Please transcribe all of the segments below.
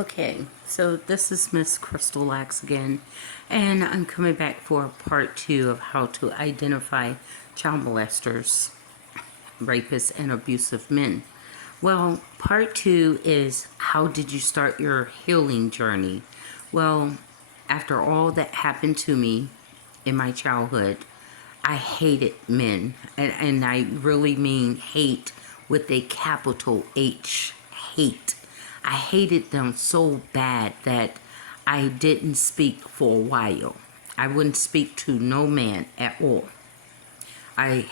Okay, so this is Miss Crystal Lax again, and I'm coming back for part 2 of how to identify child molesters, rapists, and abusive men. Well, part 2 is how did you start your healing journey? Well, after all that happened to me in my childhood, I hated men, and I really mean hate with a capital H, hate. I hated them so bad that I didn't speak for a while. I wouldn't speak to no man at all. I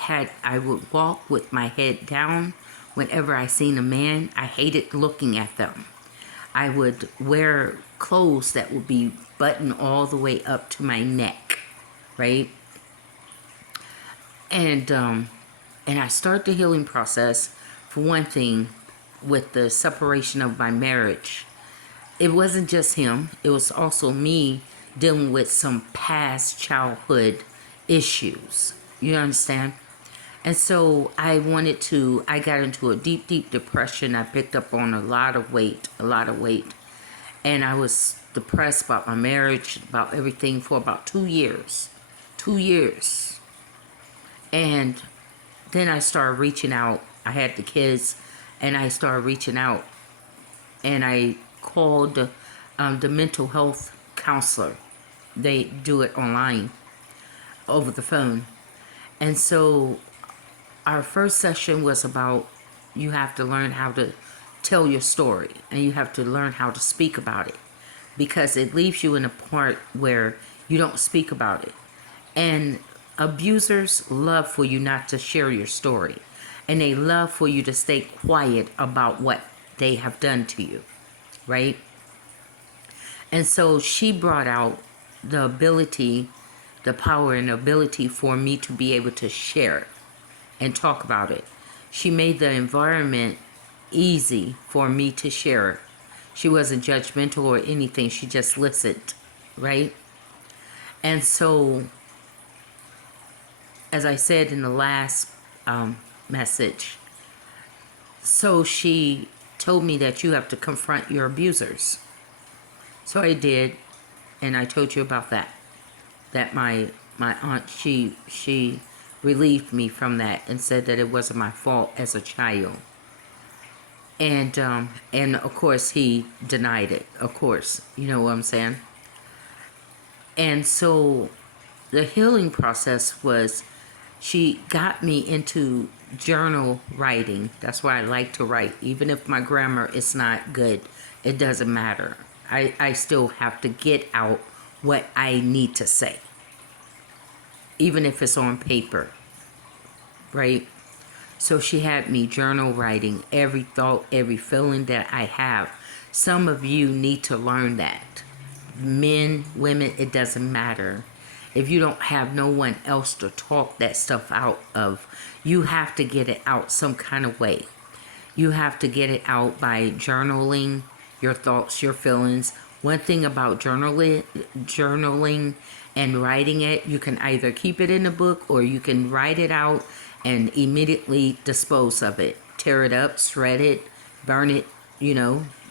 would walk with my head down whenever I seen a man. I hated looking at them. I would wear clothes that would be buttoned all the way up to my neck, right? And I start the healing process, for one thing, with the separation of my marriage. It wasn't just him, it was also me dealing with some past childhood issues. You understand? And so I got into a deep depression. I picked up on a lot of weight. And I was depressed about my marriage, about everything for about 2 years. 2 years. And then I started reaching out. I had the kids, and I started reaching out. And I called the mental health counselor. They do it online, over the phone. And so our first session was about you have to learn how to tell your story, and you have to learn how to speak about it, because it leaves you in a part where you don't speak about it. And abusers love for you not to share your story, and they love for you to stay quiet about what they have done to you, right? And so she brought out the ability, the power and ability for me to be able to share and talk about it. She made the environment easy for me to share it. She wasn't judgmental or anything. She just listened, right? And so, as I said in the last message, so she told me that you have to confront your abusers. So I did, and I told you about that. That my aunt, she relieved me from that and said that it wasn't my fault as a child. And of course he denied it. Of course, you know what I'm saying. And so the healing process was, she got me into journal writing. That's why I like to write. Even if my grammar is not good, it doesn't matter. I still have to get out what I need to say, even if it's on paper, right? So she had me journal writing every thought, every feeling that I have. Some of you need to learn that. Men, women, it doesn't matter. If you don't have no one else to talk that stuff out of, you have to get it out some kind of way. You have to get it out by journaling your thoughts, your feelings. One thing about journaling and writing it, you can either keep it in a book or you can write it out and immediately dispose of it. Tear it up, shred it, burn it,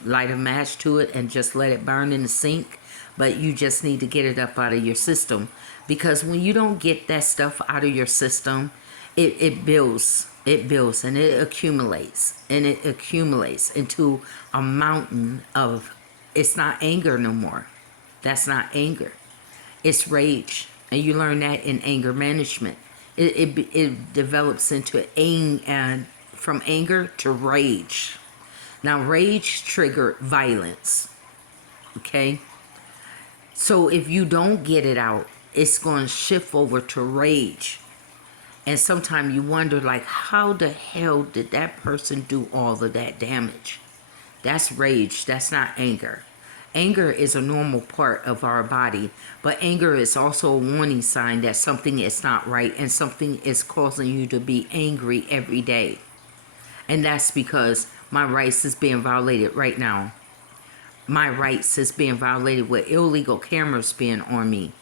light a match to it and just let it burn in the sink. But you just need to get it up out of your system, because when you don't get that stuff out of your system, it builds and it accumulates into a mountain of, it's not anger no more. That's not anger. It's rage. And you learn that in anger management. It develops into from anger to rage. Now, rage triggered violence. Okay? So if you don't get it out, it's going to shift over to rage. And sometimes you wonder, like, how the hell did that person do all of that damage? That's rage. That's not anger. Anger is a normal part of our body, but anger is also a warning sign that something is not right and something is causing you to be angry every day. And that's because my rights is being violated right now. My rights is being violated with illegal cameras being on me.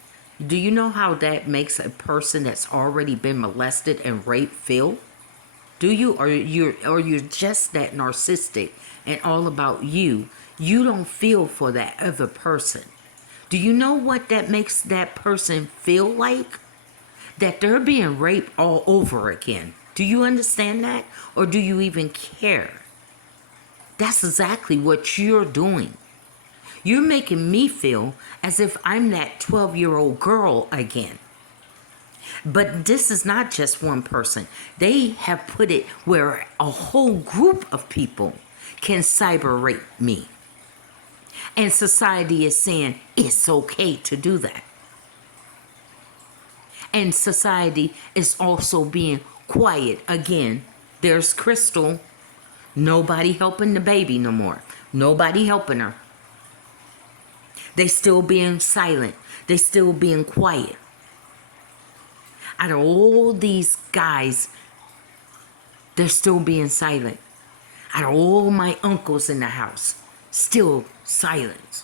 Do you know how that makes a person that's already been molested and raped feel? Do you? Or you're just that narcissistic and all about you? You don't feel for that other person. Do you know what that makes that person feel like? That they're being raped all over again. Do you understand that? Or do you even care? That's exactly what you're doing. You're making me feel as if I'm that 12-year-old girl again. But this is not just one person. They have put it where a whole group of people can cyber rape me. And society is saying it's okay to do that. And society is also being quiet again. There's Crystal. Nobody helping the baby no more. Nobody helping her. They still being silent. They still being quiet. Out of all these guys, they're still being silent. Out of all my uncles in the house, still silence.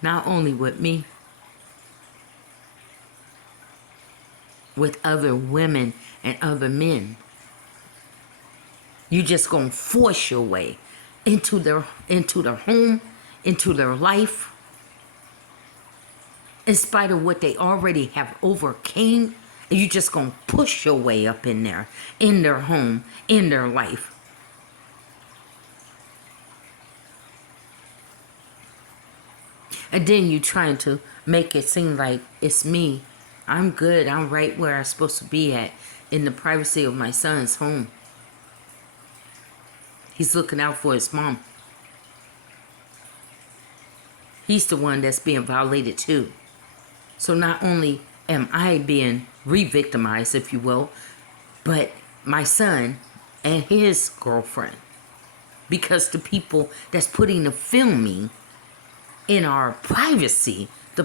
Not only with me, with other women and other men. You just gonna force your way into their home, into their life, in spite of what they already have overcame. And you just gonna push your way up in there, in their home, in their life. And then you trying to make it seem like it's me. I'm good. I'm right where I'm supposed to be at, in the privacy of my son's home. He's looking out for his mom. He's the one that's being violated too. So not only am I being re-victimized, if you will, but my son and his girlfriend. Because the people that's putting the filming in our privacy, the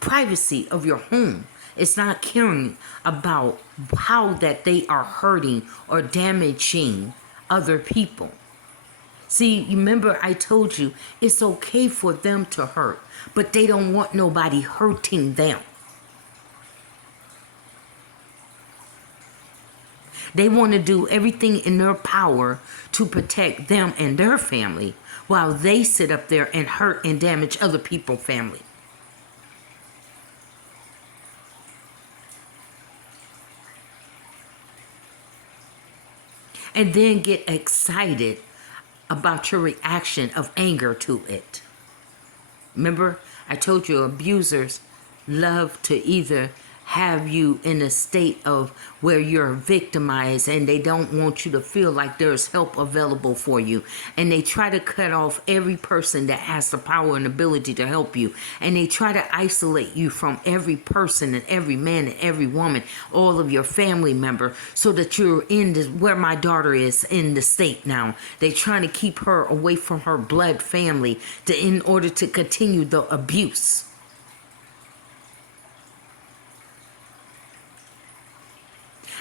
privacy of your home, is not caring about how that they are hurting or damaging other people. See, you remember I told you it's okay for them to hurt, but they don't want nobody hurting them. They want to do everything in their power to protect them and their family, while they sit up there and hurt and damage other people's family. And then get excited about your reaction of anger to it. Remember, I told you abusers love to either have you in a state of where you're victimized and they don't want you to feel like there's help available for you. And they try to cut off every person that has the power and ability to help you. And they try to isolate you from every person and every man and every woman, all of your family member, so that you're in this, where my daughter is in the state now. They're trying to keep her away from her blood family in order to continue the abuse.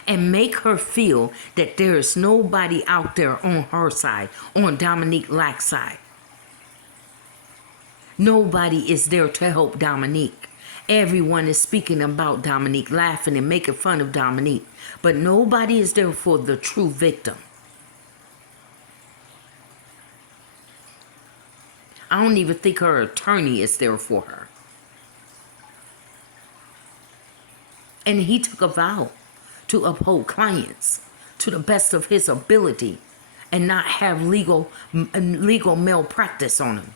And make her feel that there is nobody out there on her side, on Dominique Lack's side. Nobody is there to help Dominique. Everyone is speaking about Dominique, laughing and making fun of Dominique. But nobody is there for the true victim. I don't even think her attorney is there for her. And he took a vow to uphold clients to the best of his ability and not have legal malpractice on them.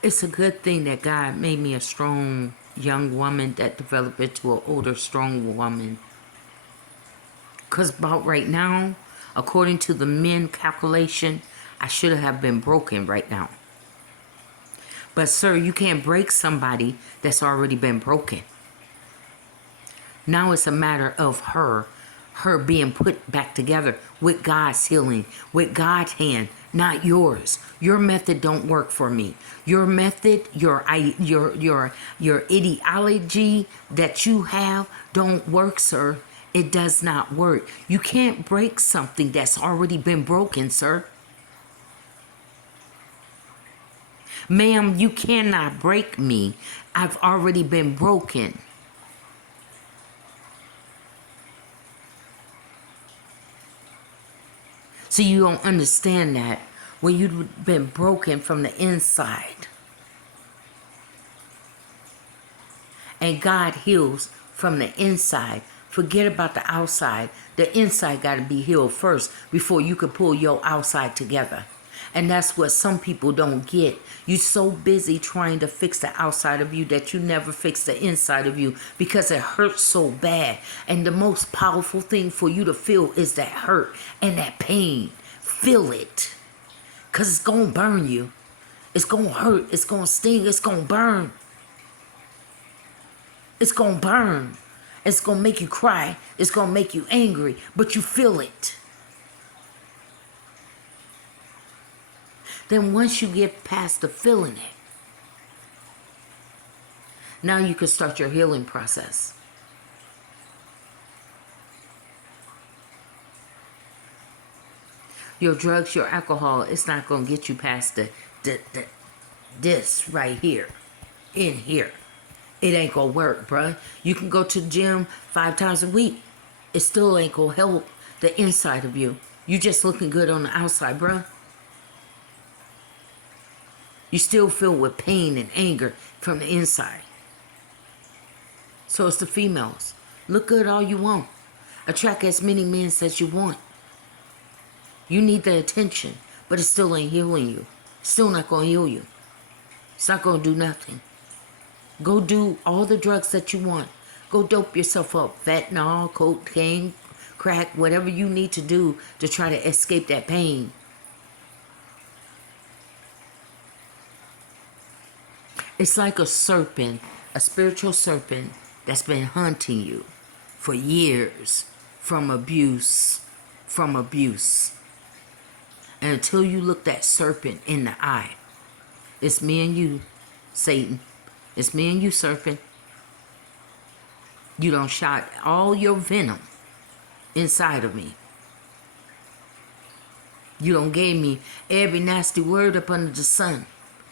It's a good thing that God made me a strong young woman that developed into an older, strong woman. Because about right now, according to the men calculation, I should have been broken right now. But sir, you can't break somebody that's already been broken. Now it's a matter of her being put back together with God's healing, with God's hand, not yours. Your method don't work for me. Your method, your ideology that you have don't work, sir. It does not work. You can't break something that's already been broken, sir. Ma'am, you cannot break me. I've already been broken. So you don't understand that when you've been broken from the inside. And God heals from the inside. Forget about the outside. The inside got to be healed first before you can pull your outside together. And that's what some people don't get. You're so busy trying to fix the outside of you that you never fix the inside of you because it hurts so bad. And the most powerful thing for you to feel is that hurt and that pain. Feel it. Because it's going to burn you. It's going to hurt. It's going to sting. It's going to burn. It's going to burn. It's going to make you cry. It's going to make you angry. But you feel it. Then once you get past the feeling it, now you can start your healing process. Your drugs, your alcohol, it's not going to get you past this right here, in here. It ain't going to work, bruh. You can go to the gym 5 times a week. It still ain't going to help the inside of you. You just looking good on the outside, bruh. You still filled with pain and anger from the inside. So it's the females. Look good all you want. Attract as many men as you want. You need the attention, but it still ain't healing you. Still not going to heal you. It's not going to do nothing. Go do all the drugs that you want. Go dope yourself up. Fentanyl, cocaine, crack, whatever you need to do to try to escape that pain. It's like a serpent, a spiritual serpent that's been hunting you for years from abuse. And until you look that serpent in the eye, it's me and you, Satan. It's me and you, serpent. You done shot all your venom inside of me. You done gave me every nasty word up under the sun.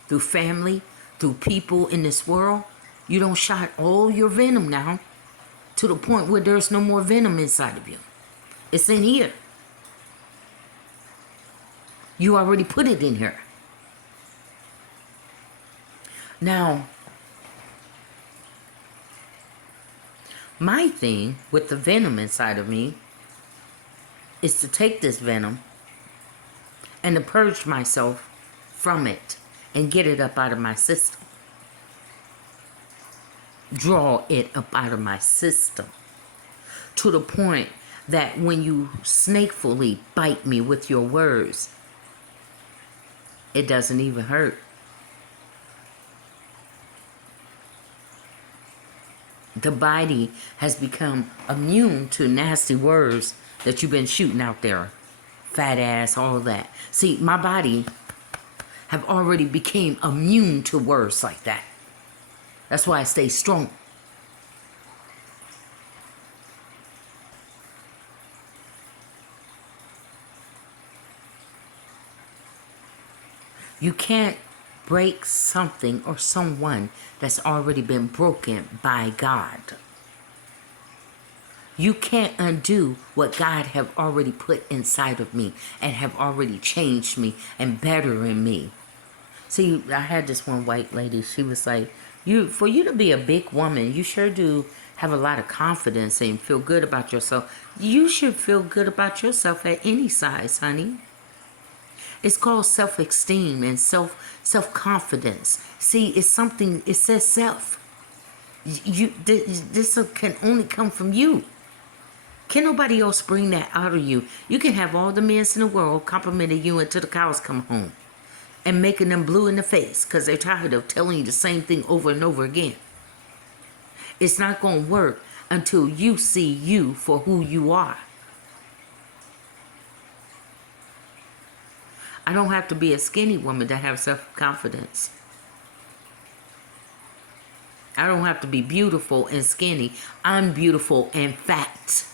Through family, through people in this world. You done shot all your venom now. To the point where there's no more venom inside of you. It's in here. You already put it in here. Now, my thing with the venom inside of me is to take this venom and to purge myself from it and get it up out of my system. Draw it up out of my system to the point that when you snakefully bite me with your words, it doesn't even hurt. The body has become immune to nasty words that you've been shooting out there. Fat ass, all of that. See, my body have already became immune to words like that. That's why I stay strong. You can't break something or someone that's already been broken by God. You can't undo what God have already put inside of me and have already changed me and better in me. See, I had this one white lady. She was like, for you to be a big woman, you sure do have a lot of confidence and feel good about yourself. You should feel good about yourself at any size, honey. It's called self-esteem and self-confidence. See, it's something, it says self. This can only come from you. Can nobody else bring that out of you? You can have all the men in the world complimenting you until the cows come home and making them blue in the face because they're tired of telling you the same thing over and over again. It's not going to work until you see you for who you are. I don't have to be a skinny woman to have self-confidence. I don't have to be beautiful and skinny. I'm beautiful and fat.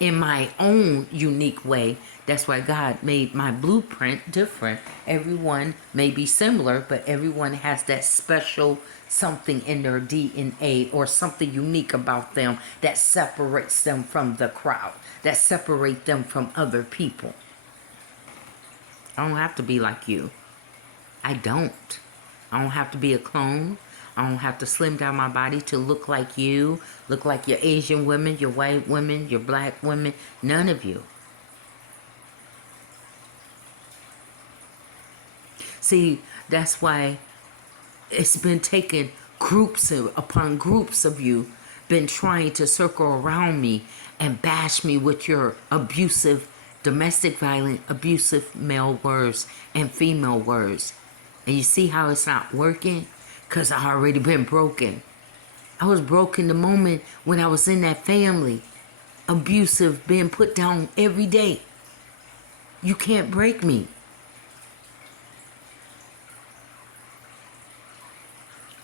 in my own unique way. That's why God made my blueprint different. Everyone may be similar, but everyone has that special something in their DNA or something unique about them that separates them from the crowd, that separates them from other people. I don't have to be like you. I don't. I don't have to be a clone. I don't have to slim down my body to look like you, look like your Asian women, your white women, your black women. None of you. See, that's why it's been taking upon groups of you, been trying to circle around me and bash me with your abusive, domestic violent, abusive male words and female words. And you see how it's not working? Because I already been broken. I was broken the moment when I was in that family. Abusive, being put down every day. You can't break me.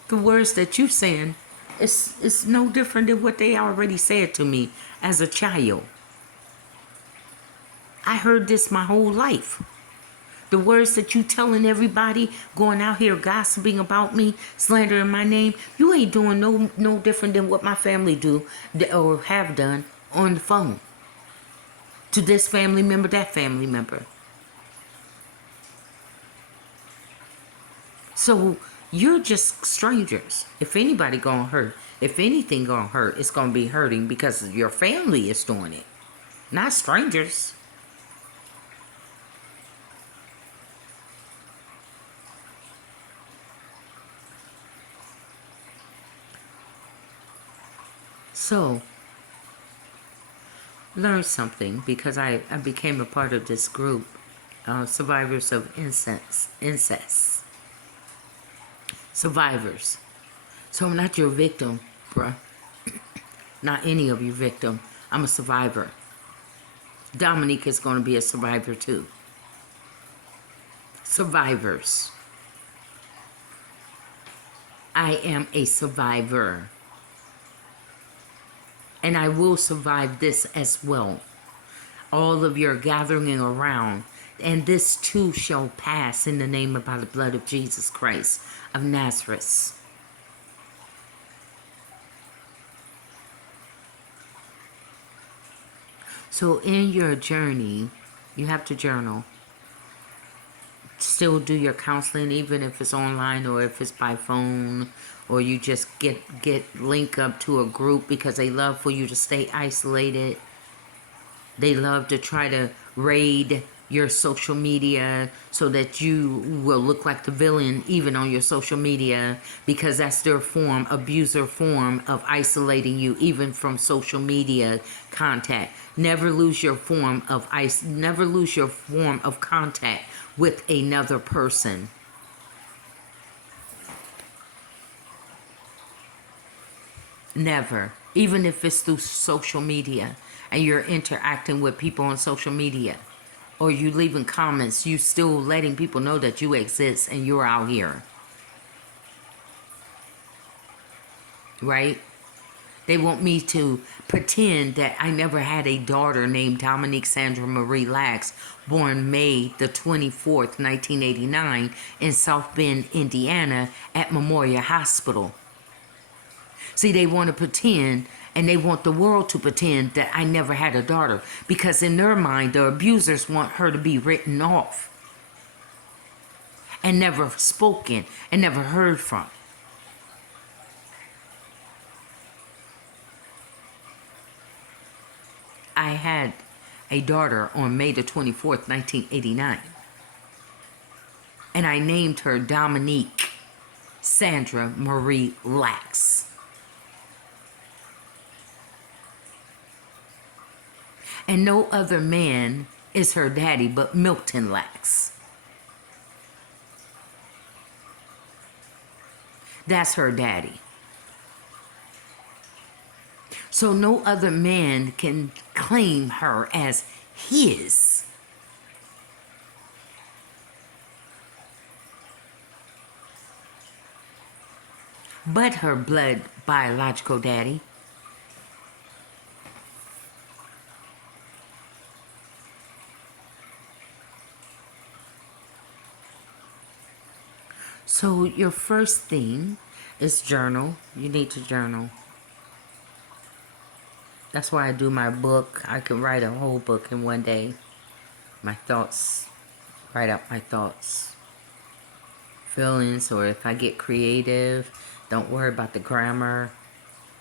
The words that you saying, it's no different than what they already said to me as a child. I heard this my whole life. The words that you telling everybody, going out here gossiping about me, slandering my name, you ain't doing no different than what my family do or have done on the phone. To this family member, that family member. So you're just strangers. If anybody gonna hurt, if anything gonna hurt, it's gonna be hurting because your family is doing it, not strangers. So learn something, because I became a part of this group, survivors of incest. Survivors. So I'm not your victim, bruh. Not any of you victim. I'm a survivor. Dominique is going to be a survivor too. Survivors. I am a survivor. And I will survive this as well. All of your gathering around. And this too shall pass in the name and by the blood of Jesus Christ of Nazareth. So in your journey, you have to journal. Still do your counseling, even if it's online or if it's by phone, or you just get link up to a group, because they love for you to stay isolated. They love to try to raid your social media so that you will look like the villain even on your social media, because that's their abuser form of isolating you even from social media contact. Never lose your form of contact with another person. Never. Even if it's through social media and you're interacting with people on social media, or you leaving comments, you still letting people know that you exist and you're out here. Right? They want me to pretend that I never had a daughter named Dominique Sandra Marie Lax, born May the 24th, 1989 in South Bend, Indiana at Memorial Hospital. See, they want to pretend, and they want the world to pretend that I never had a daughter, because in their mind, the abusers want her to be written off and never spoken and never heard from. I had a daughter on May the 24th, 1989. And I named her Dominique Sandra Marie Lax. And no other man is her daddy but Milton Lax. That's her daddy. So no other man can claim her as his. But her blood biological daddy. So your first thing is journal. You need to journal. That's why I do my book. I can write a whole book in one day. My thoughts, write out my thoughts, feelings, or if I get creative, don't worry about the grammar.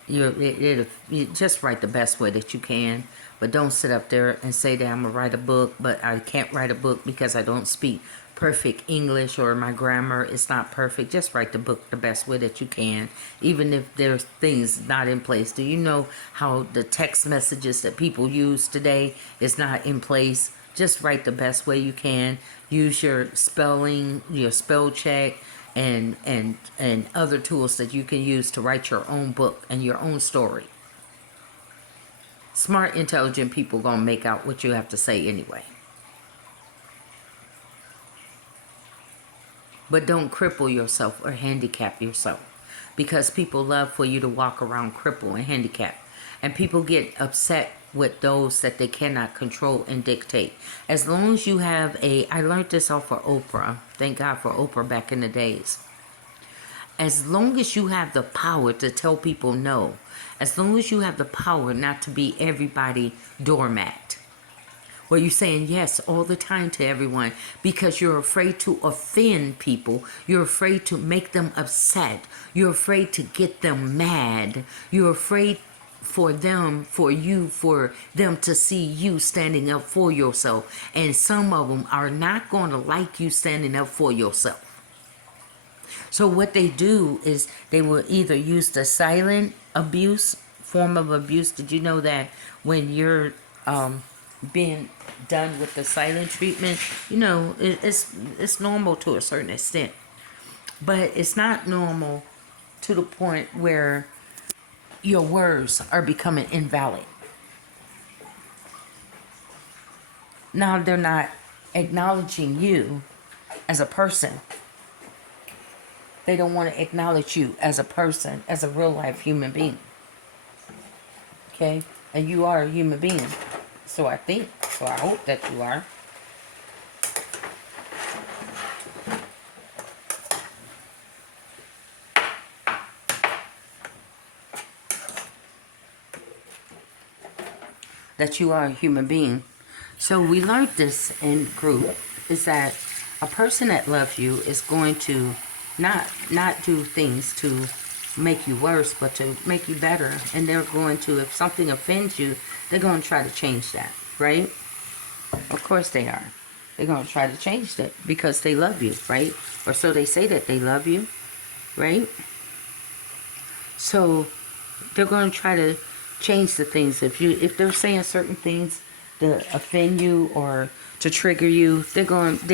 You just write the best way that you can, but don't sit up there and say that I'm gonna write a book, but I can't write a book because I don't speak perfect English or my grammar is not perfect. Just write the book the best way that you can, even if there's things not in place. Do you know how the text messages that people use today is not in place? Just write the best way you can. Use your spelling, your spell check, and other tools that you can use to write your own book and your own story. Smart, intelligent people gonna make out what you have to say anyway. But don't cripple yourself or handicap yourself, because people love for you to walk around crippled and handicapped, and people get upset with those that they cannot control and dictate. As long as you have I learned this off of Oprah. Thank God for Oprah back in the days. As long as you have the power to tell people no, as long as you have the power not to be everybody doormat, where you're saying yes all the time to everyone because you're afraid to offend people, you're afraid to make them upset, you're afraid to get them mad, you're afraid for them to see you standing up for yourself, and some of them are not going to like you standing up for yourself. So what they do is they will either use the silent abuse form of abuse. Did you know that when you're being done with the silent treatment, it's normal to a certain extent, but it's not normal to the point where your words are becoming invalid. Now they're not acknowledging you as a person. They don't want to acknowledge you as a person, as a real life human being. Okay? And you are a human being. So I hope that you are. That you are a human being. So we learned this in group, is that a person that loves you is going to not do things to make you worse, but to make you better. And they're going to, if something offends you, they're going to try to change that, right? Of course they are. They're going to try to change that because they love you, right? Or so they say that they love you, right? So they're going to try to change the things. If they're saying certain things to offend you or to trigger you, they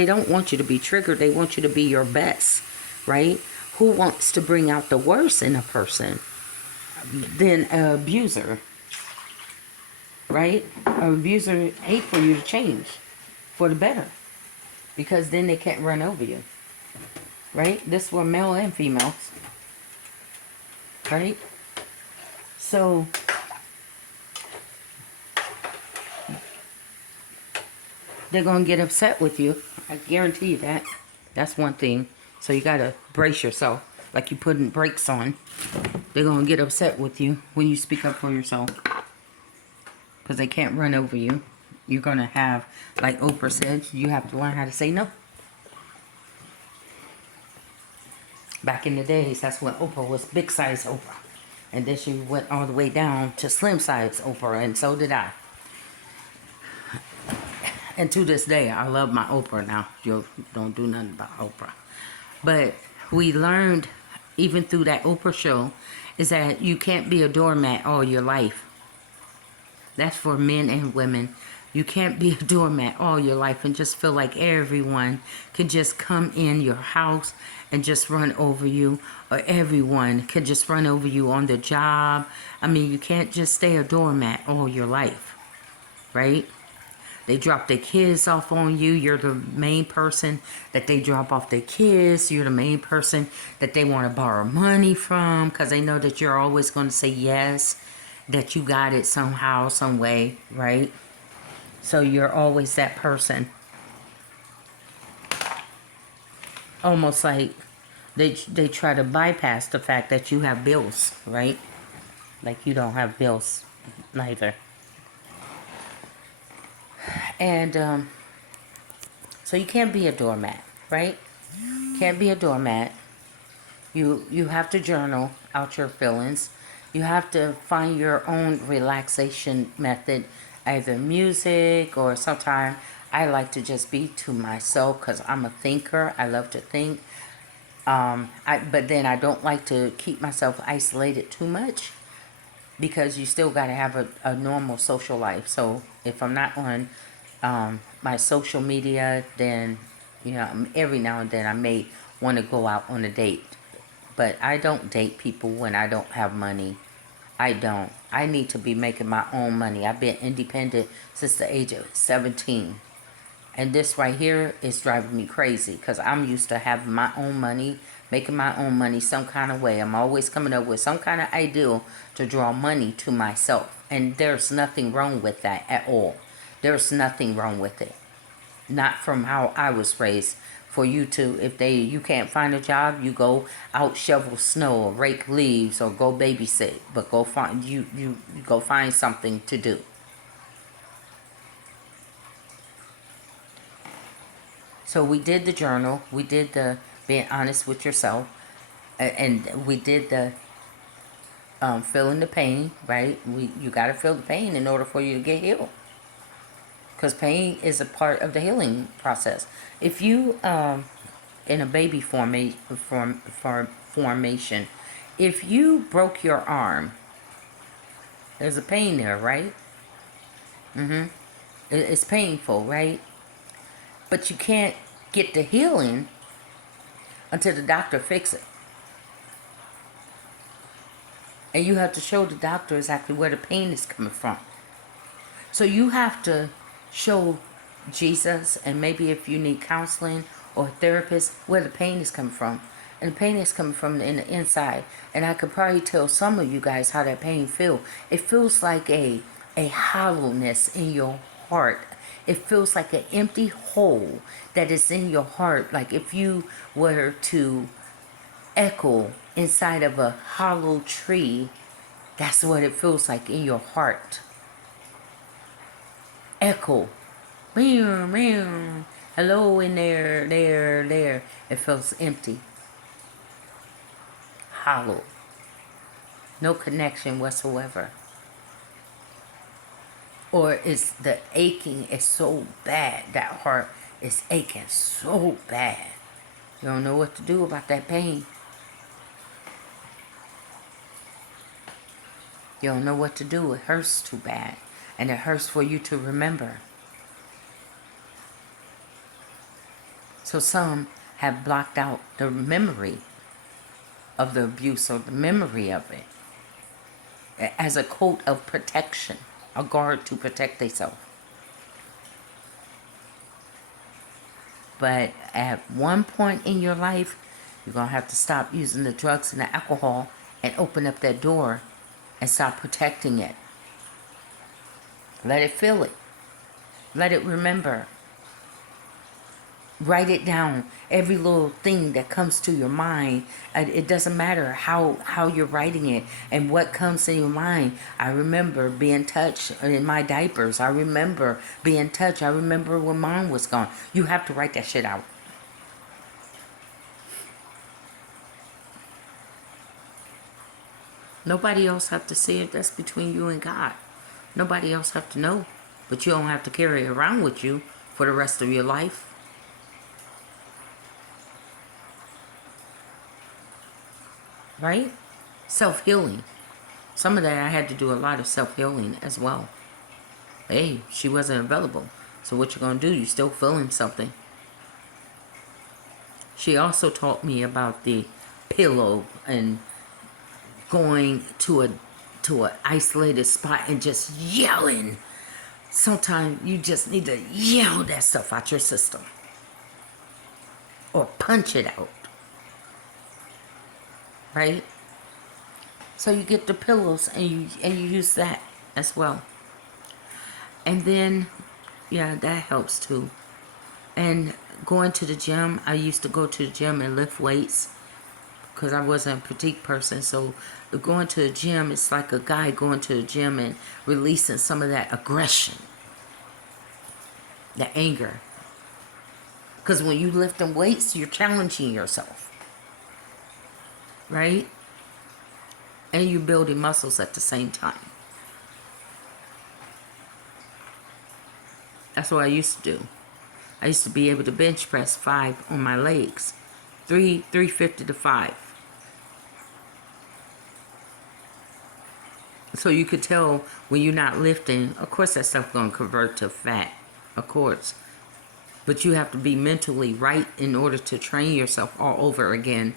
don't want you to be triggered. They want you to be your best, right? Who wants to bring out the worst in a person than an abuser, right? An abuser hate for you to change for the better, because then they can't run over you, right? This for male and females, right? So they're going to get upset with you. I guarantee you that. That's one thing. So you got to brace yourself like you're putting brakes on. They're going to get upset with you when you speak up for yourself, because they can't run over you. You're going to have, like Oprah said, you have to learn how to say no. Back in the days, that's when Oprah was big size Oprah. And then she went all the way down to slim size Oprah, and so did I. And to this day, I love my Oprah now. You don't do nothing about Oprah. But we learned, even through that Oprah show, is that you can't be a doormat all your life. That's for men and women. You can't be a doormat all your life and just feel like everyone can just come in your house and just run over you, or everyone can just run over you on the job. I mean, you can't just stay a doormat all your life, right? They drop their kids off on you. You're the main person that they drop off their kids. You're the main person that they want to borrow money from, because they know that you're always going to say yes, that you got it somehow, some way, right? So you're always that person. Almost like They try to bypass the fact that you have bills, right? Like you don't have bills, neither. And so you can't be a doormat, right? Can't be a doormat. You have to journal out your feelings. You have to find your own relaxation method, either music or sometimes I like to just be to myself because I'm a thinker. I love to think. But then I don't like to keep myself isolated too much because you still got to have a normal social life. So if I'm not on my social media, then every now and then I may want to go out on a date. But I don't date people when I don't have money. I don't. I need to be making my own money. I've been independent since the age of 17. And this right here is driving me crazy because I'm used to having my own money, making my own money some kind of way. I'm always coming up with some kind of ideal to draw money to myself. And there's nothing wrong with that at all. There's nothing wrong with it. Not from how I was raised. For you to, if you can't find a job, you go out shovel snow or rake leaves or go babysit. But go find you go find something to do. So we did the journal. We did the being honest with yourself, and we did the feeling the pain. Right? You got to feel the pain in order for you to get healed. Because pain is a part of the healing process. If you in a baby formation, if you broke your arm, there's a pain there, right? It's painful, right? But you can't get the healing until the doctor fixes it. And you have to show the doctor exactly where the pain is coming from. So you have to show Jesus, and maybe if you need counseling or a therapist, where the pain is coming from. And the pain is coming from in the inside. And I could probably tell some of you guys how that pain feels. It feels like a hollowness in your heart. It feels like an empty hole that is in your heart. Like if you were to echo inside of a hollow tree, that's what it feels like in your heart. Echo. Meow, meow. Hello in there, there. It feels empty. Hollow. No connection whatsoever. Or is the aching is so bad. That heart is aching so bad. You don't know what to do about that pain. You don't know what to do. It hurts too bad. And it hurts for you to remember. So some have blocked out the memory of the abuse or the memory of it as a coat of protection, a guard to protect themselves. But at one point in your life, you're going to have to stop using the drugs and the alcohol and open up that door and stop protecting it. Let it feel it. Let it remember. Write it down. Every little thing that comes to your mind. It doesn't matter how you're writing it and what comes in your mind. I remember being touched in my diapers. I remember being touched. I remember when mom was gone. You have to write that shit out. Nobody else have to see it. That's between you and God. Nobody else have to know. But you don't have to carry it around with you for the rest of your life. Right? Self-healing. Some of that I had to do a lot of self-healing as well. Hey, she wasn't available. So what you gonna do? You still feeling something. She also taught me about the pillow and going to an isolated spot and just yelling. Sometimes you just need to yell that stuff out your system. Or punch it out. Right? So you get the pillows and you use that as well. And then, yeah, that helps too. And going to the gym, I used to go to the gym and lift weights. because I wasn't a petite person. So going to the gym, it's like a guy going to the gym and releasing some of that aggression, the anger. Because when you lifting weights, you're challenging yourself, right? And you're building muscles at the same time. That's what I used to do. I used to be able to bench press 5 on my legs. 350 to 5. So you could tell when you're not lifting, of course that stuff going to convert to fat, of course. But you have to be mentally right in order to train yourself all over again.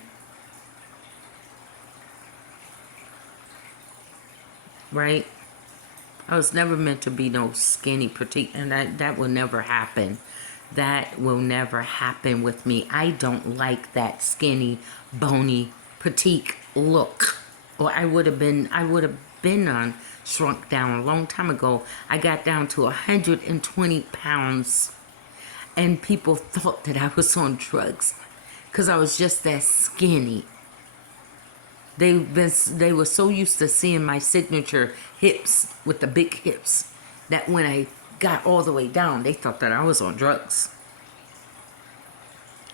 Right? I was never meant to be no skinny petite, and that will never happen. That will never happen with me. I don't like that skinny, bony, petite look. Or I would have been on shrunk down a long time ago. I got down to 120 pounds, and people thought that I was on drugs because I was just that skinny. They were so used to seeing my signature hips with the big hips that when I got all the way down, they thought that I was on drugs.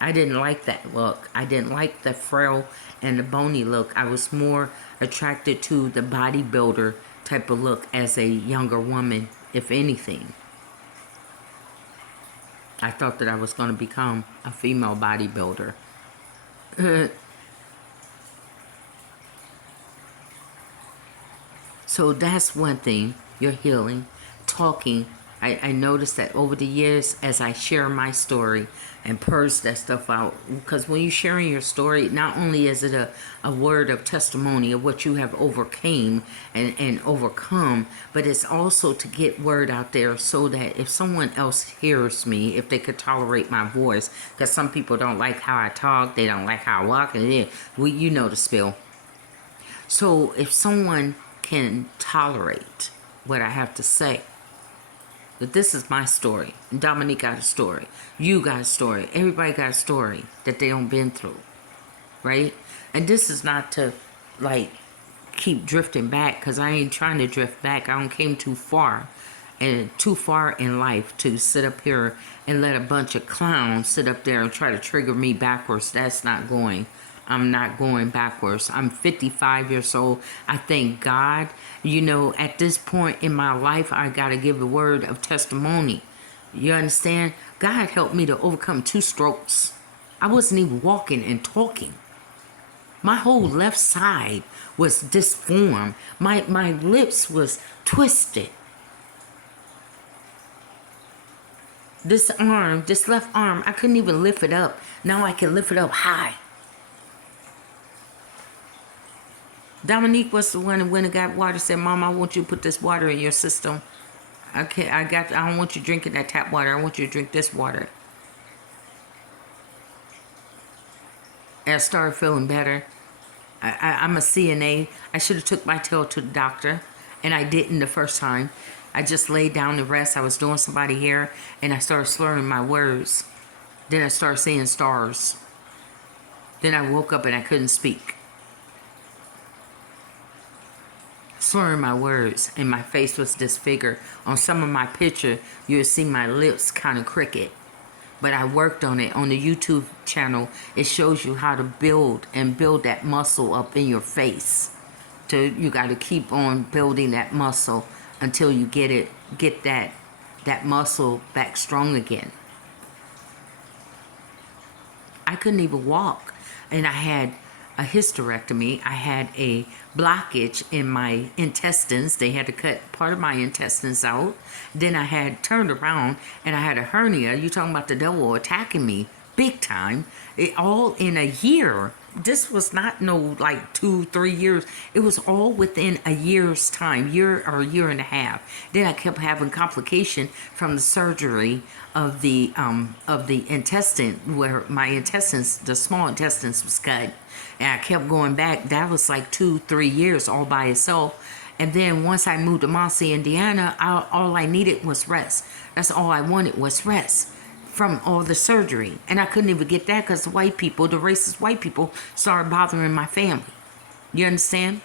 I didn't like that look. I didn't like the frail and the bony look. I was more attracted to the bodybuilder type of look as a younger woman, if anything. I thought that I was going to become a female bodybuilder. So that's one thing, you're healing, talking. I noticed that over the years as I share my story and purge that stuff out, because when you're sharing your story, not only is it a word of testimony of what you have overcame and overcome, but it's also to get word out there so that if someone else hears me, if they could tolerate my voice, because some people don't like how I talk, they don't like how I walk, and you know the spiel. So if someone can tolerate what I have to say, that this is my story. Dominique got a story. You got a story. Everybody got a story that they don't been through, right? And this is not to like keep drifting back, because I ain't trying to drift back. I don't came too far in life to sit up here and let a bunch of clowns sit up there and try to trigger me backwards. That's not going. I'm not going backwards. I'm 55 years old. I thank God. You know, at this point in my life, I got to give a word of testimony. You understand? God helped me to overcome 2 strokes. I wasn't even walking and talking. My whole left side was disformed. My lips was twisted. This left arm, I couldn't even lift it up. Now I can lift it up high. Dominique was the one who went and got water, said, Mom, I want you to put this water in your system. I don't want you drinking that tap water. I want you to drink this water. And I started feeling better. I'm a CNA. I should have took my tail to the doctor, and I didn't the first time. I just laid down to rest. I was doing somebody hair, and I started slurring my words. Then I started seeing stars. Then I woke up and I couldn't speak. Slurring my words, and my face was disfigured. On some of my picture, you'll see my lips kind of crooked. But I worked on it. On the YouTube channel, it shows you how to build that muscle up in your face. You got to keep on building that muscle until you get that muscle back strong again. I couldn't even walk, and I had a hysterectomy. I had a blockage in my intestines. They had to cut part of my intestines out. Then I had turned around and I had a hernia. You talking about the devil attacking me big time. It all in a year. This was not no like 2-3 years. It was all within a year's time, year or a year and a half. Then I kept having complication from the surgery of the intestine, where my intestines, the small intestines, was cut. And I kept going back. That was like 2-3 years all by itself. And then once I moved to Muncie, Indiana, all I needed was rest. That's all I wanted was rest. from all the surgery. And I couldn't even get that because the white people, the racist white people, started bothering my family. You understand?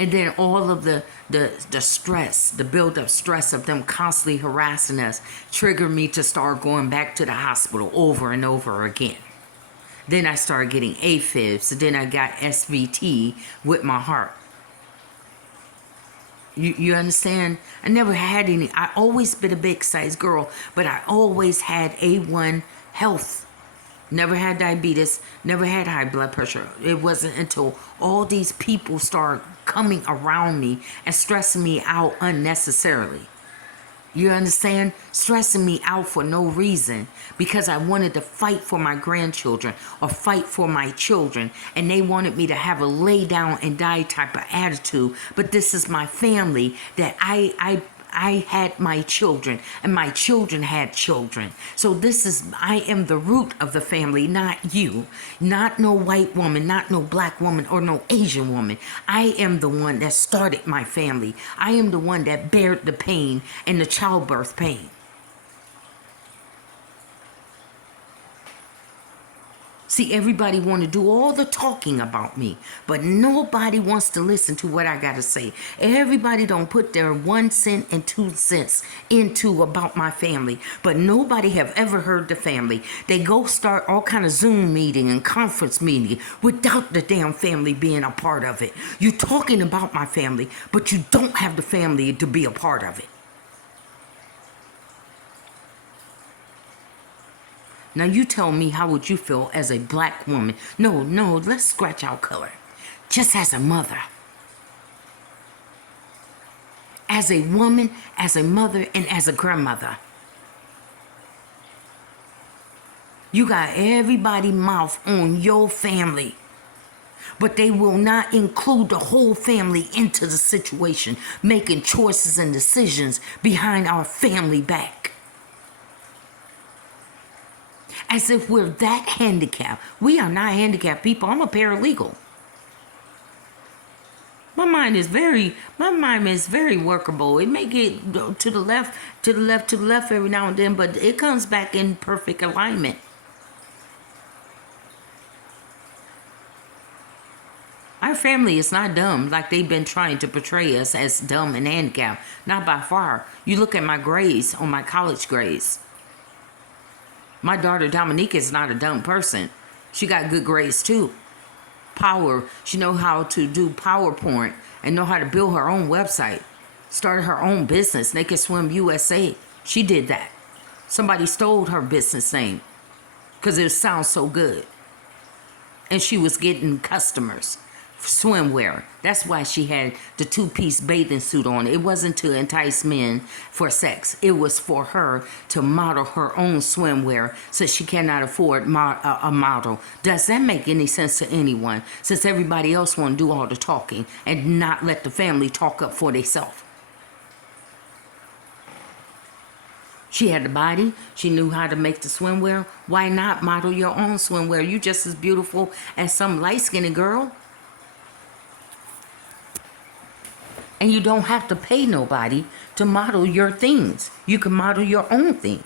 And then all of the stress, the build-up stress of them constantly harassing us triggered me to start going back to the hospital over and over again. Then I started getting AFibs. Then I got SVT with my heart. You understand? I never had any. I always been a big size girl, but I always had A1 health. Never had diabetes, never had high blood pressure. It wasn't until all these people started coming around me and stressing me out unnecessarily. You understand? Stressing me out for no reason because I wanted to fight for my grandchildren or fight for my children, and they wanted me to have a lay down and die type of attitude. But this is my family that I had my children and my children had children. So I am the root of the family, not you, not no white woman, not no black woman or no Asian woman. I am the one that started my family. I am the one that bared the pain and the childbirth pain. See, everybody want to do all the talking about me, but nobody wants to listen to what I got to say. Everybody don't put their 1 cent and 2 cents into about my family, but nobody have ever heard the family. They go start all kind of Zoom meeting and conference meeting without the damn family being a part of it. You talking about my family, but you don't have the family to be a part of it. Now you tell me, how would you feel as a black woman? No, let's scratch out color. Just as a mother. As a woman, as a mother, and as a grandmother. You got everybody mouth on your family. But they will not include the whole family into the situation, making choices and decisions behind our family back. As if we're that handicapped. We are not handicapped people. I'm a paralegal. My mind is very workable. It may get to the left every now and then, but it comes back in perfect alignment. Our family is not dumb like they've been trying to portray us as dumb and handicapped. Not by far. You look at my grades on my college grades. My daughter Dominique is not a dumb person. She got good grades too. She know how to do PowerPoint and know how to build her own website. Started her own business, Naked Swim USA. She did that. Somebody stole her business name because it sounds so good. And she was getting customers. Swimwear. That's why she had the 2-piece bathing suit on. It wasn't to entice men for sex. It was for her to model her own swimwear since she cannot afford a model. Does that make any sense to anyone? Since everybody else want to do all the talking and not let the family talk up for themselves. She had the body. She knew how to make the swimwear. Why not model your own swimwear? You just as beautiful as some light-skinned girl. And you don't have to pay nobody to model your things. You can model your own thing.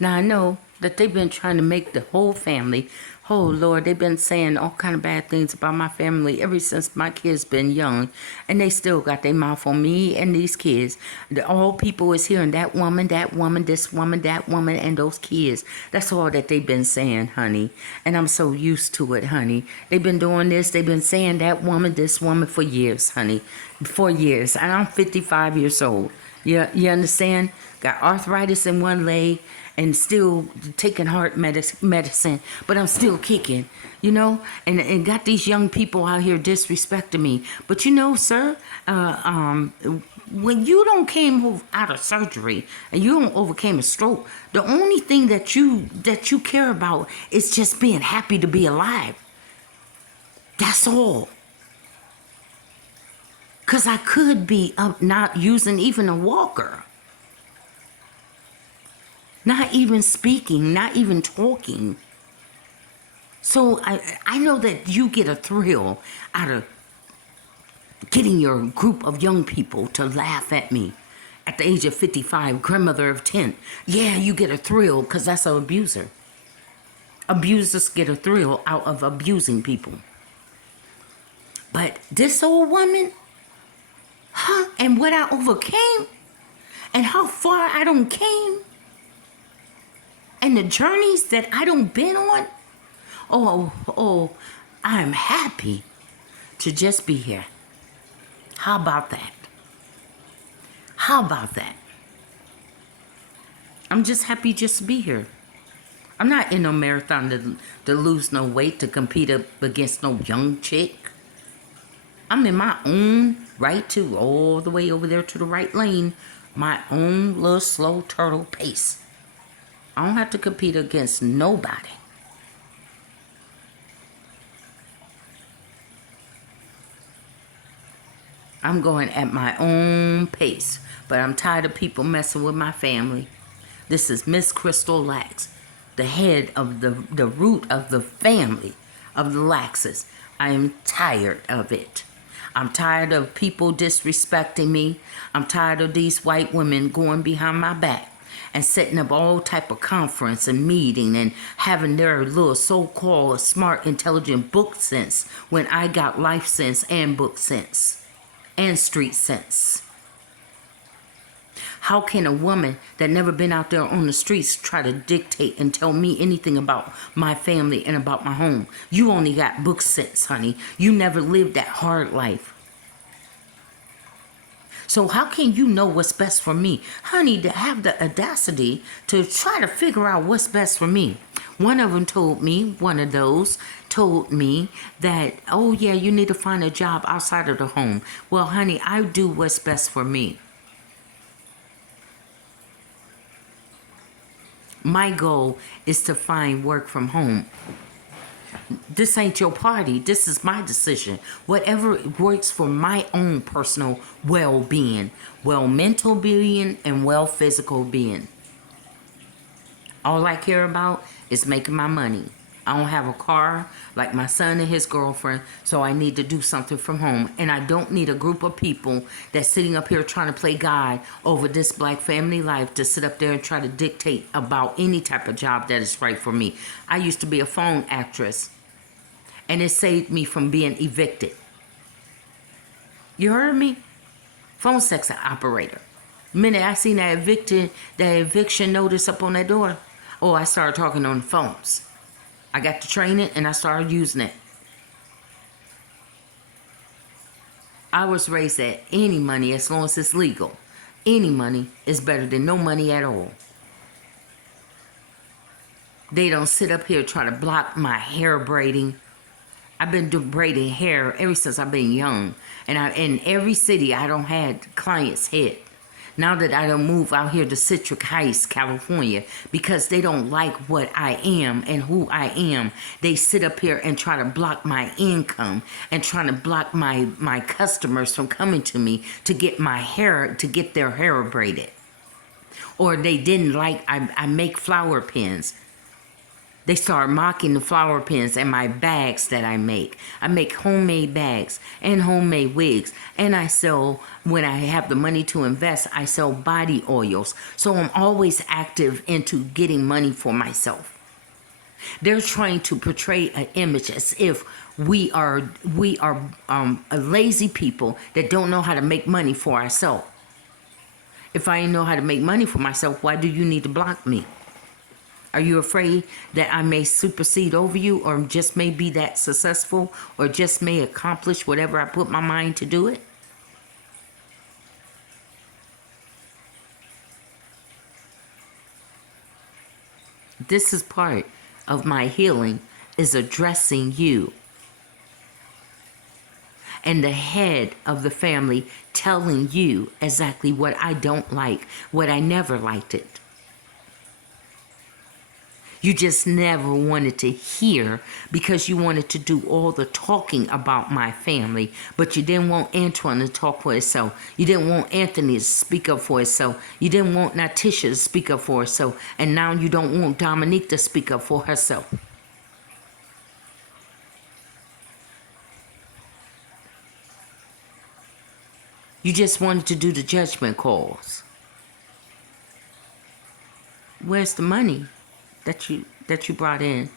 Now I know that they've been trying to make the whole family, oh Lord, they've been saying all kind of bad things about my family ever since my kids been young, and they still got their mouth on me and these kids. All people is hearing that woman, this woman, that woman, and those kids. That's all that they've been saying, honey, and I'm so used to it, honey. They've been doing this, they've been saying that woman, this woman for years, honey, for years, and I'm 55 years old. You understand? Got arthritis in one leg and still taking heart medicine, but I'm still kicking, and got these young people out here disrespecting me. But sir, when you don't came out of surgery and you don't overcame a stroke, the only thing that you care about is just being happy to be alive. That's all. Because I could be up not using even a walker. Not even speaking, not even talking. So I know that you get a thrill out of getting your group of young people to laugh at me at the age of 55, grandmother of 10. Yeah, you get a thrill because that's an abuser. Abusers get a thrill out of abusing people. But this old woman, and what I overcame, and how far I don't came, and the journeys that I don't been on, I'm happy to just be here. How about that? How about that? I'm just happy just to be here. I'm not in no marathon to lose no weight, to compete up against no young chick. I'm in my own right to all the way over there to the right lane, my own little slow turtle pace. I don't have to compete against nobody. I'm going at my own pace, but I'm tired of people messing with my family. This is Miss Crystal Lax, the head of the root of the family of the Laxes. I am tired of it. I'm tired of people disrespecting me. I'm tired of these white women going behind my back and setting up all type of conference and meeting and having their little so-called smart, intelligent book sense when I got life sense and book sense and street sense. How can a woman that never been out there on the streets try to dictate and tell me anything about my family and about my home? You only got book sense, honey. You never lived that hard life. So how can you know what's best for me? Honey, to have the audacity to try to figure out what's best for me. One of them told me that, oh yeah, you need to find a job outside of the home. Well, honey, I do what's best for me. My goal is to find work from home. This ain't your party. This is my decision. Whatever works for my own personal well-being, well mental being and well physical being. All I care about is making my money. I don't have a car like my son and his girlfriend, so I need to do something from home. And I don't need a group of people that's sitting up here trying to play God over this black family life to sit up there and try to dictate about any type of job that is right for me. I used to be a phone actress, and it saved me from being evicted. You heard me? Phone sex operator. The minute I seen that eviction notice up on that door, I started talking on the phones. I got to train it and I started using it. I was raised that any money, as long as it's legal, any money is better than no money at all. They don't sit up here trying to block my hair braiding. I've been braiding hair ever since I've been young. And in every city I don't had clients hit. Now that I don't move out here to Citric Heights, California, because they don't like what I am and who I am, they sit up here and try to block my income and trying to block my customers from coming to me to get their hair braided. Or they didn't like, I make flower pins. They start mocking the flower pins and my bags that I make. I make homemade bags and homemade wigs. And I sell, when I have the money to invest, I sell body oils. So I'm always active into getting money for myself. They're trying to portray an image as if we are a lazy people that don't know how to make money for ourselves. If I know how to make money for myself, why do you need to block me? Are you afraid that I may supersede over you, or just may be that successful, or just may accomplish whatever I put my mind to do it? This is part of my healing, is addressing you. And the head of the family telling you exactly what I don't like, what I never liked it. You just never wanted to hear because you wanted to do all the talking about my family, but you didn't want Antoine to talk for himself. You didn't want Anthony to speak up for himself. You didn't want Natisha to speak up for herself. And now you don't want Dominique to speak up for herself. You just wanted to do the judgment calls. Where's the money that you brought in?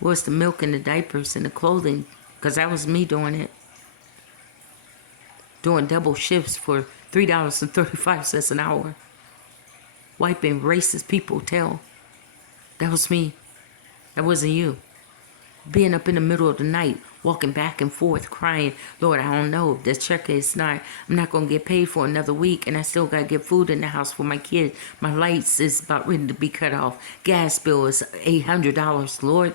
Where's the milk and the diapers and the clothing? Because that was me doing it. Doing double shifts for $3.35 an hour. Wiping racist people tail. That was me. That wasn't you. Being up in the middle of the night, walking back and forth, crying, Lord, I don't know. The check is not, I'm not going to get paid for another week, and I still got to get food in the house for my kids. My lights is about ready to be cut off. Gas bill is $800, Lord.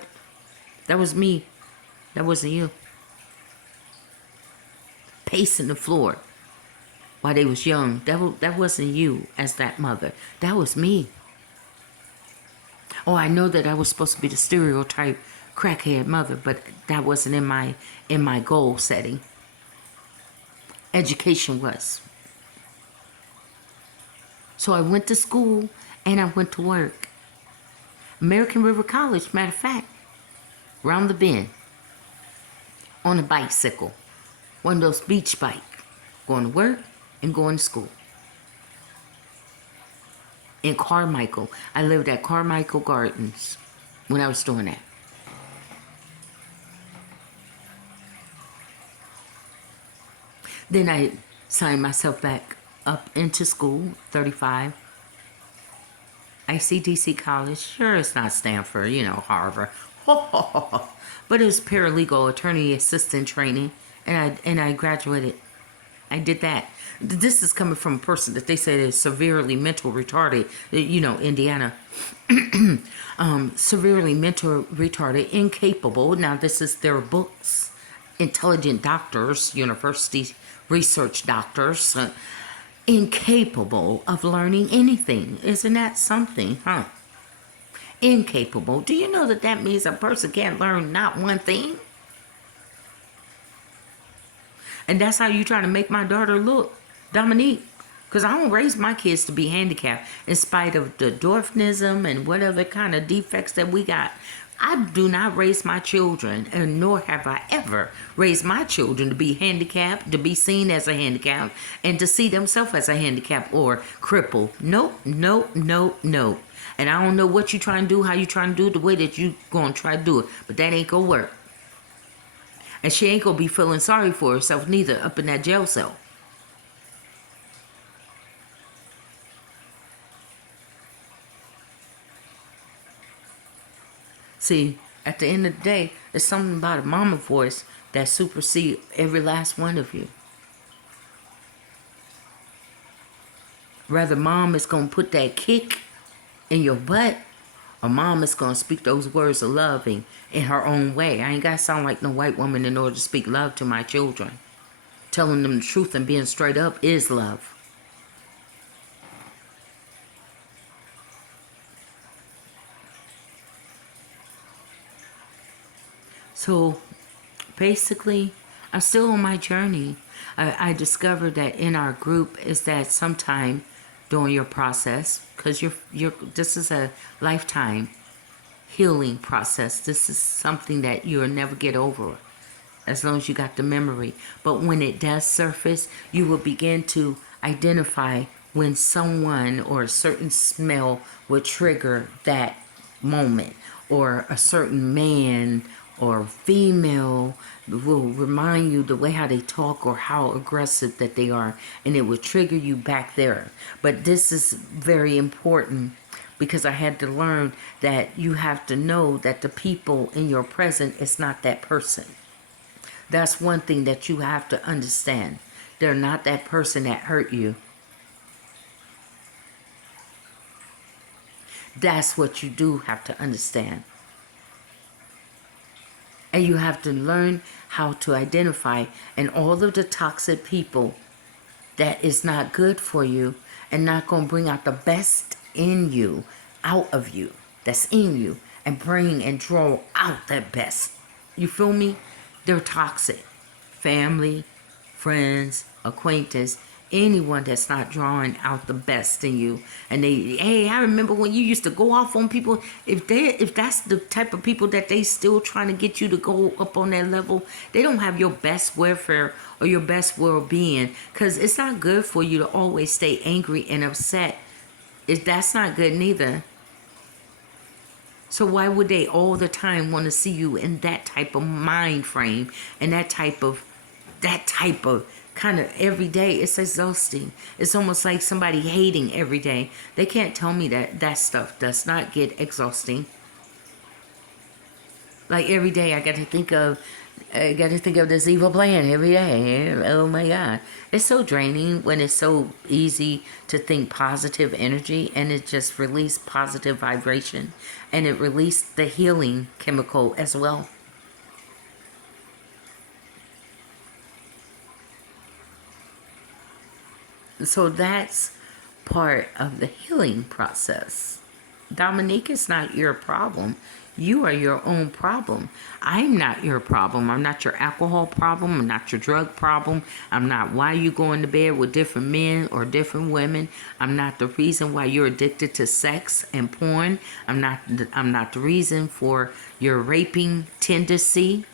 That was me. That wasn't you. Pacing the floor while they was young. That wasn't you as that mother. That was me. Oh, I know that I was supposed to be the stereotype crackhead mother, but that wasn't in my goal setting. Education was. So I went to school and I went to work. American River College, matter of fact, round the bend, on a bicycle, one of those beach bikes, going to work and going to school. In Carmichael, I lived at Carmichael Gardens when I was doing that. Then I signed myself back up into school, 35. ICDC College, sure it's not Stanford, Harvard. But it was paralegal attorney assistant training, and I graduated. I did that. This is coming from a person that they say is severely mental retarded, Indiana. Severely mental retarded, incapable. Now this is their books. Intelligent doctors, university research doctors, incapable of learning anything. Isn't that something, huh? Incapable. Do you know that means a person can't learn not one thing? And that's how you try to make my daughter look, Dominique. Because I don't raise my kids to be handicapped in spite of the dwarfism and whatever kind of defects that we got. I do not raise my children, and nor have I ever raised my children to be handicapped, to be seen as a handicap, and to see themselves as a handicap or crippled. Nope, nope, nope, nope. And I don't know what you trying to do, how you trying to do it, the way that you going to try to do it. But that ain't going to work. And she ain't going to be feeling sorry for herself neither up in that jail cell. See, at the end of the day, there's something about a mama voice that supersedes every last one of you. Whether mom is going to put that kick in your butt, or mom is going to speak those words of love in her own way. I ain't got to sound like no white woman in order to speak love to my children. Telling them the truth and being straight up is love. So basically, I'm still on my journey. I discovered that in our group is that sometime during your process, because this is a lifetime healing process. This is something that you'll never get over as long as you got the memory. But when it does surface, you will begin to identify when someone or a certain smell will trigger that moment, or a certain man or female will remind you the way how they talk or how aggressive that they are, and it will trigger you back there. But this is very important because I had to learn that you have to know that the people in your present is not that person. That's one thing that you have to understand. They're not that person that hurt you. That's what you do have to understand. And you have to learn how to identify and all of the toxic people that is not good for you and not going to bring out the best in you, out of you, that's in you, and bring and draw out that best. You feel me? They're toxic. Family, friends, acquaintance, anyone that's not drawing out the best in you. And hey, I remember when you used to go off on people. If that's the type of people that they still trying to get you to go up on that level, they don't have your best welfare or your best well-being. Because it's not good for you to always stay angry and upset. That's not good neither. So why would they all the time want to see you in that type of mind frame and that type of kind of every day? It's exhausting. It's almost like somebody hating every day. They can't tell me that stuff does not get exhausting. Like every day I got to think of this evil plan every day. Oh my God. It's so draining when it's so easy to think positive energy and it just release positive vibration and it released the healing chemical as well. So that's part of the healing process. Dominique is not your problem. You are your own problem. I'm not your problem. I'm not your alcohol problem. I'm not your drug problem. I'm not why you going to bed with different men or different women. I'm not the reason why you're addicted to sex and porn. I'm not the reason for your raping tendency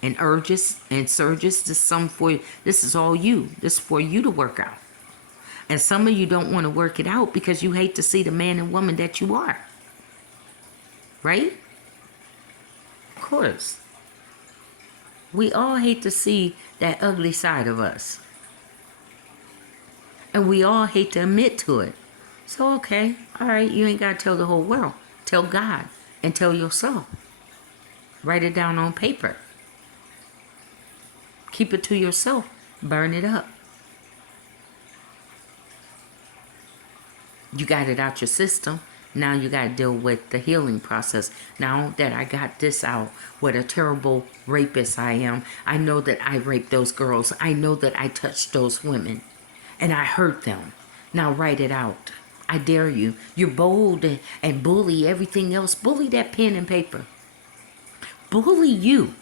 and urges and surges. This is all you. This is for you to work out. And some of you don't want to work it out because you hate to see the man and woman that you are. Right? Of course. We all hate to see that ugly side of us. And we all hate to admit to it. So, okay, all right, you ain't got to tell the whole world. Tell God and tell yourself. Write it down on paper. Keep it to yourself. Burn it up. You got it out your system. Now you got to deal with the healing process. Now that I got this out, what a terrible rapist I am. I know that I raped those girls. I know that I touched those women. And I hurt them. Now write it out. I dare you. You're bold and bully everything else. Bully that pen and paper. Bully you.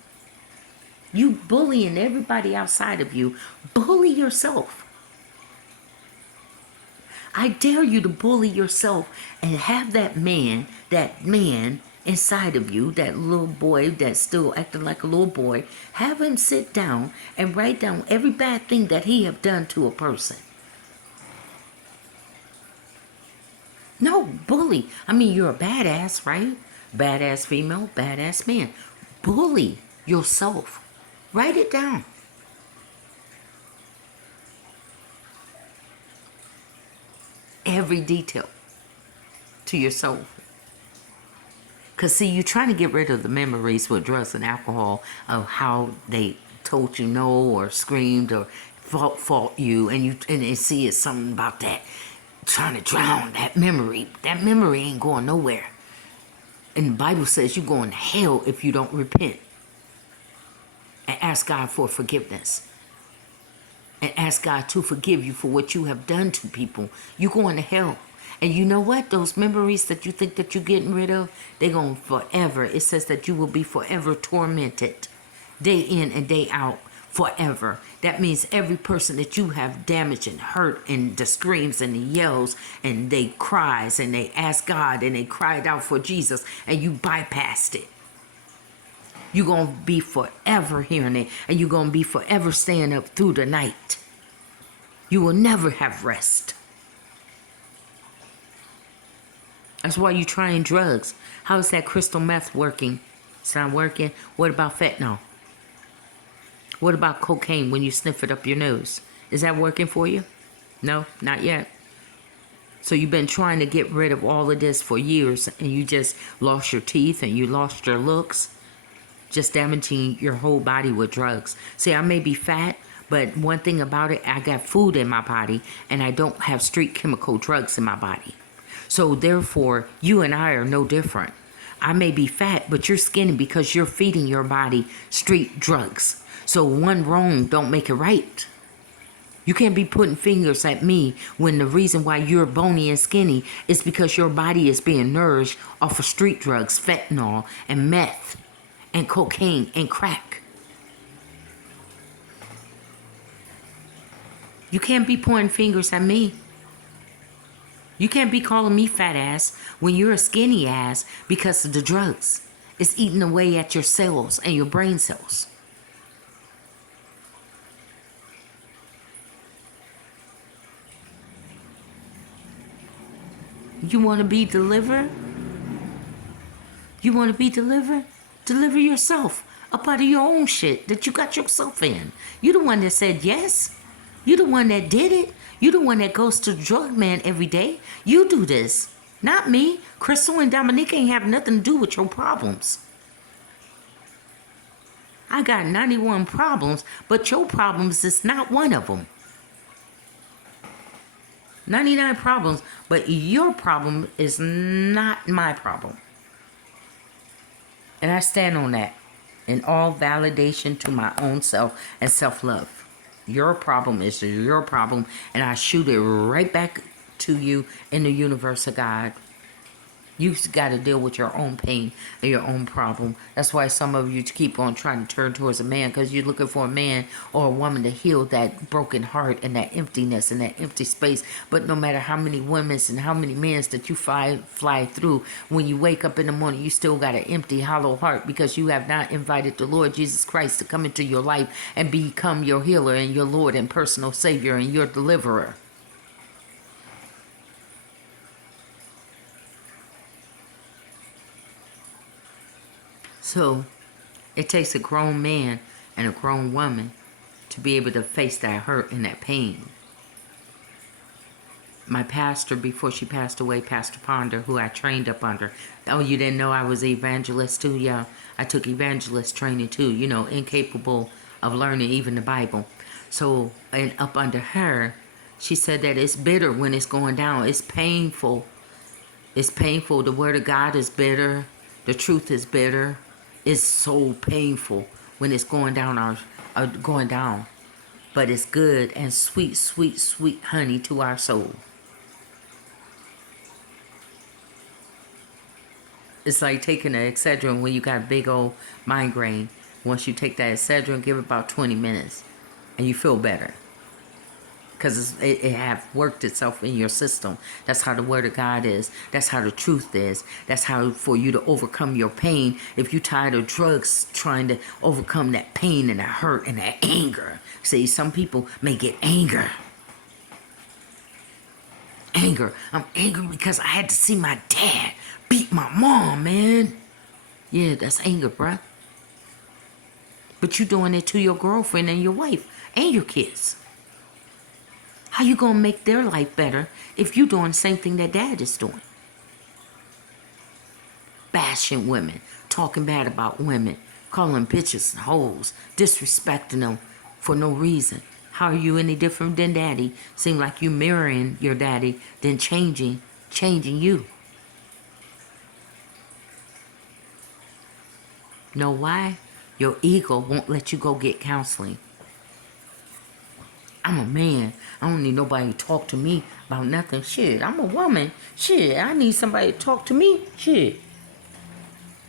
You bullying everybody outside of you. Bully yourself. I dare you to bully yourself and have that man inside of you, that little boy that's still acting like a little boy, have him sit down and write down every bad thing that he have done to a person. No, bully. I mean, you're a badass, right? Badass female, badass man. Bully yourself. Write it down. Every detail to your soul. Because see, you're trying to get rid of the memories with drugs and alcohol of how they told you no or screamed or fought you, and see it's something about that. Trying to drown that memory. That memory ain't going nowhere. And the Bible says you're going to hell if you don't repent and ask God for forgiveness. And ask God to forgive you for what you have done to people. You're going to hell. And you know what? Those memories that you think that you're getting rid of, they're going forever. It says that you will be forever tormented. Day in and day out. Forever. That means every person that you have damaged and hurt, and the screams and the yells and they cries and they ask God and they cried out for Jesus and you bypassed it. You're going to be forever hearing it. And you're going to be forever staying up through the night. You will never have rest. That's why you're trying drugs. How is that crystal meth working? It's not working. What about fentanyl? What about cocaine when you sniff it up your nose? Is that working for you? No, not yet. So you've been trying to get rid of all of this for years and you just lost your teeth and you lost your looks. Just damaging your whole body with drugs. See, I may be fat, but one thing about it, I got food in my body and I don't have street chemical drugs in my body. So therefore, you and I are no different. I may be fat, but you're skinny because you're feeding your body street drugs. So one wrong don't make it right. You can't be putting fingers at me when the reason why you're bony and skinny is because your body is being nourished off of street drugs, fentanyl and meth and cocaine and crack. You can't be pointing fingers at me. You can't be calling me fat ass when you're a skinny ass because of the drugs. It's eating away at your cells and your brain cells. You want to be delivered? You want to be delivered? Deliver yourself up out of your own shit that you got yourself in. You the one that said yes. You the one that did it. You the one that goes to the drug man every day. You do this. Not me. Crystal and Dominique ain't have nothing to do with your problems. I got 91 problems, but your problems is not one of them. 99 problems, but your problem is not my problem. And I stand on that in all validation to my own self and self-love. Your problem is your problem, and I shoot it right back to you in the universe of God. You've got to deal with your own pain and your own problem. That's why some of you keep on trying to turn towards a man, because you're looking for a man or a woman to heal that broken heart and that emptiness and that empty space. But no matter how many women and how many men that you fly through, when you wake up in the morning, you still got an empty, hollow heart because you have not invited the Lord Jesus Christ to come into your life and become your healer and your Lord and personal Savior and your deliverer. So, it takes a grown man and a grown woman to be able to face that hurt and that pain. My pastor, before she passed away, Pastor Ponder, who I trained up under. Oh, you didn't know I was an evangelist too? Yeah, I took evangelist training too, incapable of learning even the Bible. So, and up under her, she said that it's bitter when it's going down. It's painful. It's painful. The word of God is bitter. The truth is bitter. It's so painful when it's going down going down. But it's good and sweet, sweet, sweet honey to our soul. It's like taking an Excedrin when you got a big old migraine. Once you take that Excedrin, give it about 20 minutes and you feel better. Because it have worked itself in your system. That's how the word of God is. That's how the truth is. That's how for you to overcome your pain. If you're tired of drugs trying to overcome that pain and that hurt and that anger. See, some people may get anger. Anger. I'm angry because I had to see my dad beat my mom, man. Yeah, that's anger, bruh. But you doing it to your girlfriend and your wife and your kids. How you gonna make their life better if you doing the same thing that dad is doing? Bashing women, talking bad about women, calling bitches and hoes, disrespecting them for no reason. How are you any different than daddy? Seem like you mirroring your daddy, then changing you. Know why? Your ego won't let you go get counseling. I'm a man. I don't need nobody to talk to me about nothing. Shit, I'm a woman. Shit, I need somebody to talk to me. Shit.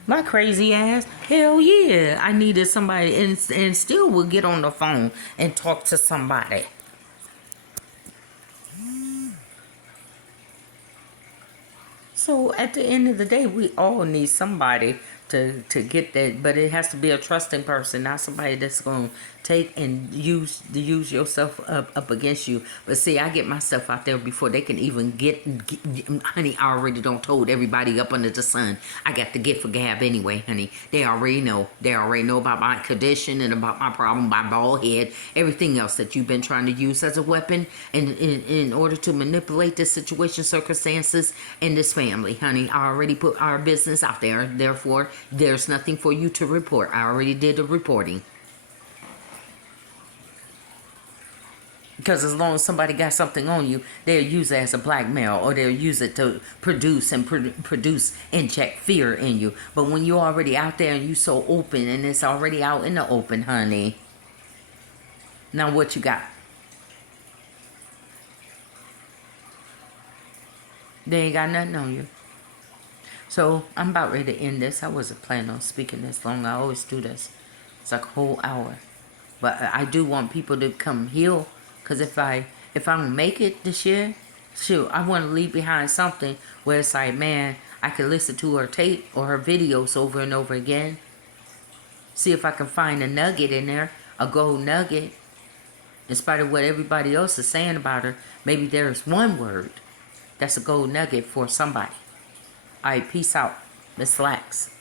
My crazy ass. Hell yeah. I needed somebody and still will get on the phone and talk to somebody. So at the end of the day, we all need somebody to get that, but it has to be a trusting person, not somebody that's going to take and use yourself up against you. But see, I get myself out there before they can even get honey, I already don't told everybody up under the sun. I got the gift of gab anyway, honey. They already know. They already know about my condition and about my problem, my bald head, everything else that you've been trying to use as a weapon in order to manipulate this situation, circumstances, and this family, honey. I already put our business out there. Therefore, there's nothing for you to report. I already did the reporting. Because as long as somebody got something on you, they'll use it as a blackmail, or they'll use it to produce and inject fear in you. But when you're already out there and you so open and it's already out in the open, honey, now what you got? They ain't got nothing on you. So I'm about ready to end this. I wasn't planning on speaking this long. I always do this. It's like a whole hour. But I do want people to come heal. Cause if I don't make it this year, shoot, I want to leave behind something where it's like, man, I can listen to her tape or her videos over and over again. See if I can find a nugget in there, a gold nugget. In spite of what everybody else is saying about her, maybe there's one word that's a gold nugget for somebody. All right, peace out. Miss Lax.